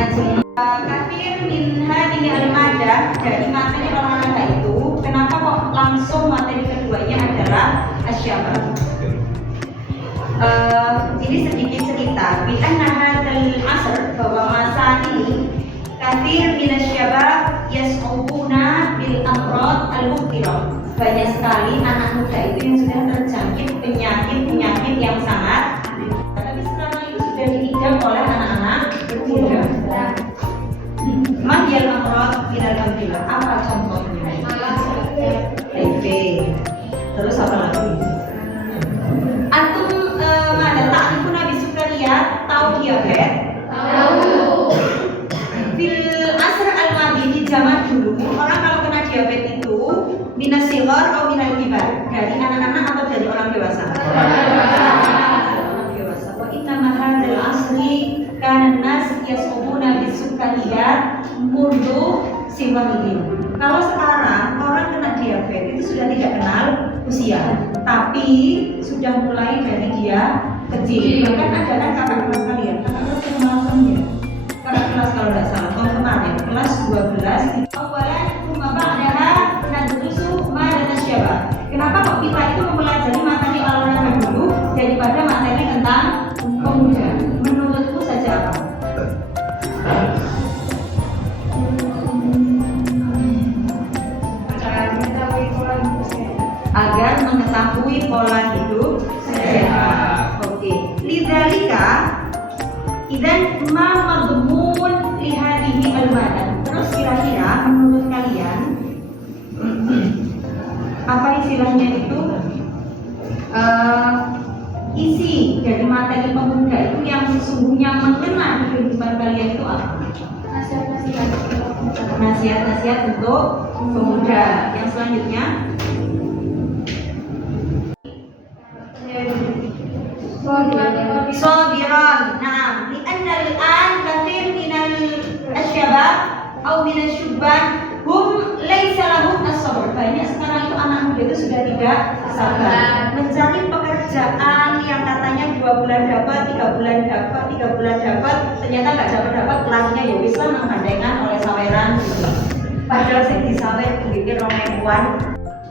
Kafir min hadhihi al-madah, dari materi olahraga itu, kenapa kok langsung materi keduanya adalah asyabah? Ini sedikit cerita. Bi anna hadzal asr, bahwa masa ini kafir min asyabab yas'ubuna bil amrad al-mubtirah. Banyak sekali anak muda itu yang sudah terjangkit penyakit yang sangat, tapi sekarang itu sudah diidam oleh anak-anak muda. Mahiyal amrad minal amrilah, apa contohnya? HIV. Terus apa lagi? Antum ada ta'rifun nabi sukariyat, tahu diabetes? Tahu. Fil asr al-madi, di zaman dulu orang kalau kena diabetes itu minas sighar atau minal kibar, dari anak-anak atau dari orang dewasa? Orang dewasa. Wa inna mahadzal asri kana nas yasumuna bisukariyat mundu siwahidin. Kalau sekarang orang kena diabetes itu sudah tidak kenal usia, tapi sudah mulai dari dia kecil. Bahkan ada kan kakak kelas kalian, kakak kelas kemarin ya, kakak kelas kalau tidak salah tahun kemarin kelas 12. Awalan kuma ba'daha nadrusu ma syabab. Kenapa kok kita itu mempelajari materi olahraga dulu daripada materi tentang pemuda? Menurutku saja apa? Agar mengetahui pola hidup sehat. Oke. Lidzalika idzan ma madmun li hadhihi al-madah. Terus kira-kira menurut kalian apa istilahnya itu? Isi dari materi pemuda itu yang sesungguhnya mengena di kehidupan kalian itu apa? Nasihat-nasihat untuk pemuda. Yang selanjutnya Sabiran. Nah, li'anna al-an kathir minal asyabab atau minal syubban hum laisa lahum as-sabr. Banyak sekarang itu anak muda itu sudah tidak sabar mencari pekerjaan yang katanya 2 bulan dapat, 3 bulan dapat, 3 bulan dapat, ternyata nggak dapat larinya ya wis lah menggandengan oleh saweran gitu. Padahal saya disawer pikir romewan.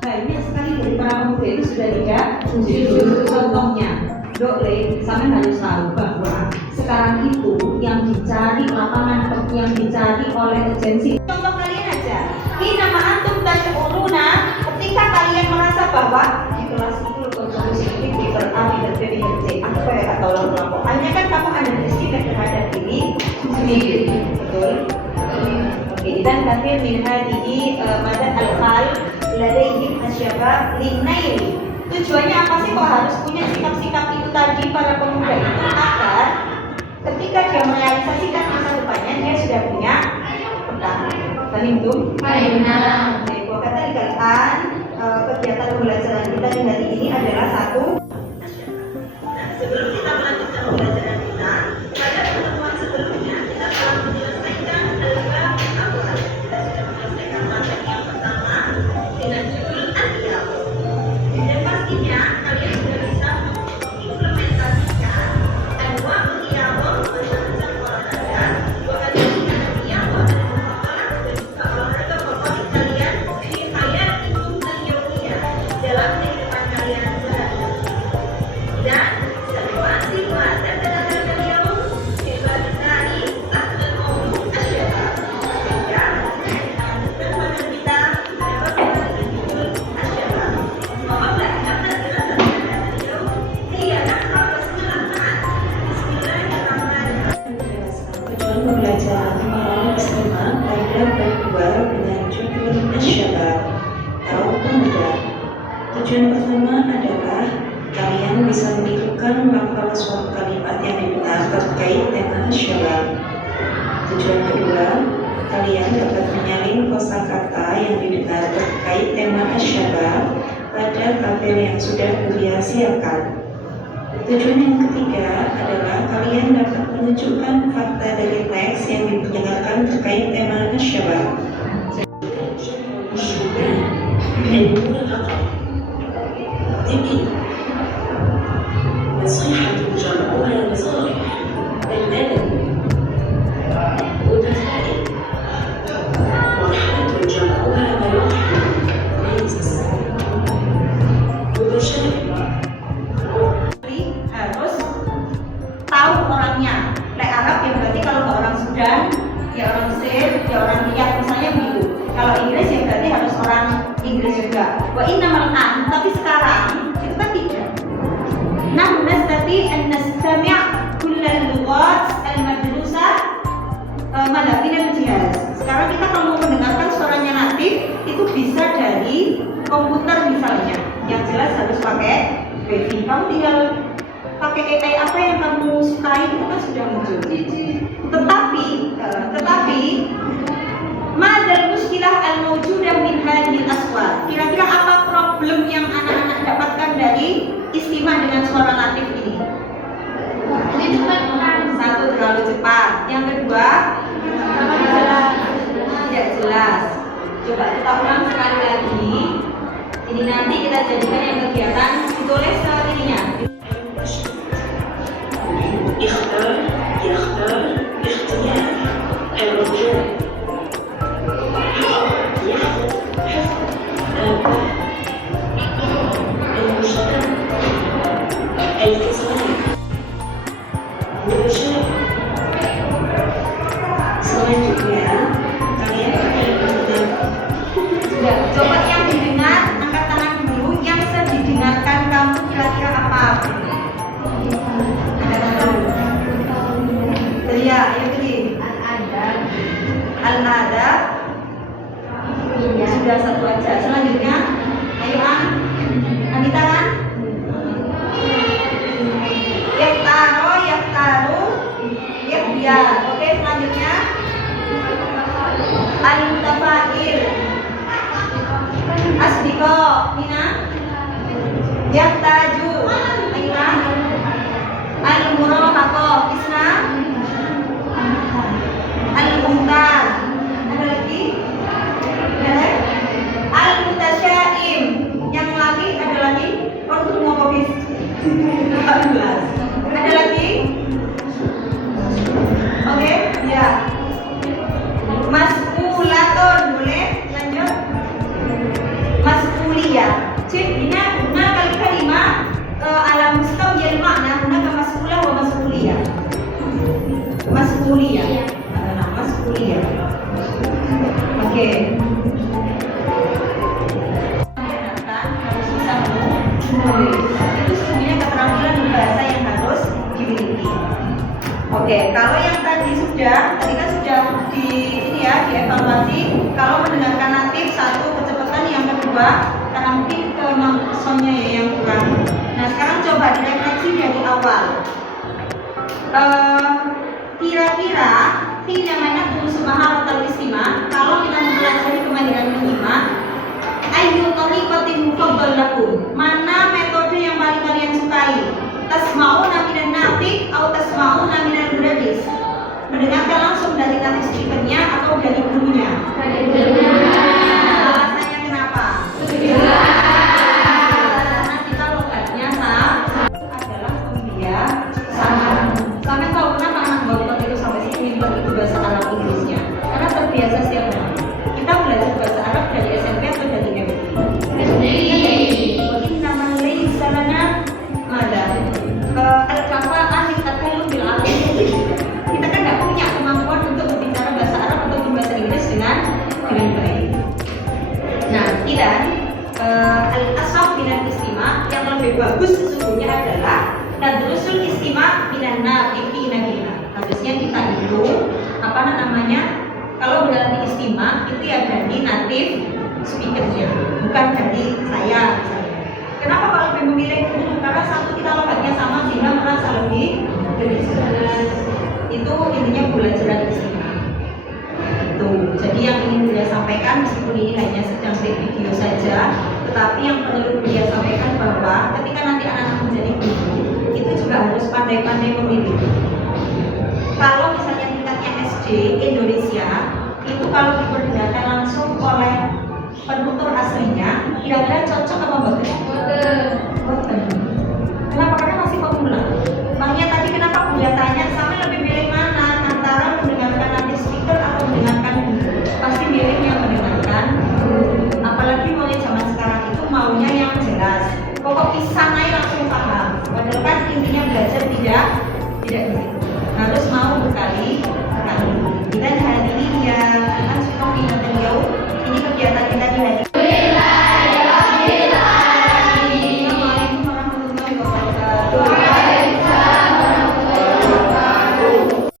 Banyak sekali dari para pemuda itu sudah tidak jujur. Contohnya Dok Le, sampai harus tahu bahwa sekarang itu yang dicari lapangan, yang dicari oleh agensi. Contoh kalian aja, ini nama antum tasyuruna, ketika kalian merasa bahwa di kelas itu konsumsi ini di A, di B, di C, apa ya atau kelompok. Hanya kan kamu ada respect terhadap diri sendiri, betul? Oke, dan kafir min hadhihi madan al-hal ladaihim asyabab linaili. Tujuannya apa sih kok harus punya sikap-sikap itu tadi para pemuda itu, agar ketika dia merealisasikan masa depannya dia sudah punya peta. Tadi itu kata dikatakan kegiatan pembelajaran kita di hari ini adalah satu. Sebelum kita melanjutkan pembelajaran kita, pada pertemuan sebelumnya kita telah menyelesaikan al-bab awal. Kita sudah menyelesaikan materi yang pertama dengan judul al-bab. Dan pastinya kalian sudah bisa mengimplementasikan dua riyadhah macam-macam olahraga, dua kali riyadhah dan juga olahraga favorit kalian di hayatikum al-yawmiyah, dalam kehidupan kalian sehari-hari. Dan situasi masa terhadap kalian juga dari akhir umum asyabab. Sehingga lanjutkan pada kita dapat menjadi asyabab. Pembelajaran awal bersama pada bab 2 dengan judul asyabab atau pemuda. Tujuan pertama adalah kalian bisa menentukan lafaz kalimat yang didengar terkait tema asyabab. Tujuan kedua, kalian dapat menyalin kosakata yang didengar terkait tema asyabab pada tabel yang sudah kalian siapkan. Tujuan yang ketiga adalah kalian dapat menunjukkan fakta dari teks yang didengarkan terkait tema asyabab. نصيحة جمعها لصالح البلد orang lihat misalnya begitu. Kalau Inggris ya berarti harus orang Inggris juga. Wa innamal an, tapi sekarang itu kan tidak. Nahnu nastati an nastami' kullal lughat al-madrusa mana minal jihaz. Sekarang kita kalau mau mendengarkan suaranya natif itu bisa dari komputer misalnya. Yang jelas harus pakai wifi. Kamu tinggal pakai AI apa yang kamu sukai itu kan sudah muncul. Tetapi madal muskilah al-mawjudah min hadhil aswat. Kira-kira apa problem yang anak-anak dapatkan dari istimewa dengan suara natif ini? Satu, terlalu cepat. Yang kedua, tidak jelas. Coba kita ulang sekali lagi. Ini nanti kita jadikan yang kegiatan ditulis ininya. اختار يختار اختيار الرجوع يحفظ المجتمع الكسلان الرجال. Selanjutnya kalian akan mendengar. Sudah, coba yang didengar angkat tangan dulu. Yang bisa didengarkan kamu kira-kira apa? Ya, ayo pergi. Al-adab. Sudah satu aja. Selanjutnya, ayo angkat tangan. Yaftaru, yafbiar. Oke, selanjutnya al-mutafail. Asdiqo, Mina. Yaftaju, Aina. Al-murahaqo, Isna. Al-Muhtar, ada lagi? Al-Mutasyaim, yang lagi ada lagi? Untuk mau kopi 14. Ada lagi? Oke, ya. Mas'ulatun, boleh? Lanjut. Mas'uliyah. Bina kalimah ala mustawiyal makna hunaka mas'ulah wa mas'uliyah. Mas'uliyah. Kuliah. Oke. Harus bisa menulis. Itu sebenarnya keterampilan bahasa yang harus dimiliki. Oke, kalau yang tadi kan sudah dievaluasi. Kalau mendengarkan natif satu kecepatan, yang kedua karena mungkin kemampuannya yang kurang. Nah, sekarang coba direfleksi dari awal. Kira-kira yang mana tulis maharatul istima, kalau kita mempelajari kemahiran menyimak, ayu tariqatin mufaddal lakum, mana metode yang paling kalian sukai? Tasma'una minan natik atau tasma'una minan mudarris? Mendengarkan langsung dari native speakernya atau dari gurunya? Alasannya kenapa? Karena kita logatnya adalah pemilihan sama. Sampai tahu kenapa anak baru itu sampai itu bahasa Arab Inggrisnya, karena terbiasa setiap hari. Kita belajar bahasa Arab dari SMP atau dari SD? Innaman laysa lana mada al-kafa'ah litakallum bil Arabiyyah. Kita kan nggak punya kemampuan untuk berbicara bahasa Arab atau bahasa Inggris dengan baik. Nah, dan al-asaf minan istima, yang lebih bagus sesungguhnya adalah tadrusul istima minan nafiqina bina. Harusnya kita itu kalau berarti istima itu ya dari native speakernya, bukan dari saya. Kenapa kalau lebih memilih guru? Karena satu, kita logatnya sama sehingga merasa lebih jelas. Itu intinya pembelajaran istima. Itu. Jadi yang ingin Buya sampaikan, meskipun ini hanya sedang video saja, tetapi yang perlu Buya sampaikan bahwa ketika nanti anak-anak menjadi guru, itu juga harus pandai-pandai memilih. Kalau misalnya tingkatnya SD Indonesia, itu kalau diperdengarkan langsung oleh penutur aslinya, kira-kira cocok apa bagus? Boten. Kenapa? Karena masih pemula. Makanya tadi kenapa Buya tanya, sampai lebih milih mana antara mendengarkan native speaker atau mendengarkan guru? Pasti milih yang mendengarkan guru. Apalagi mulai zaman sekarang itu maunya yang jelas. Pokok pisang aja langsung paham. Padahal kan intinya belajar tidak begitu. Harus mau berkali-kali. Dan hari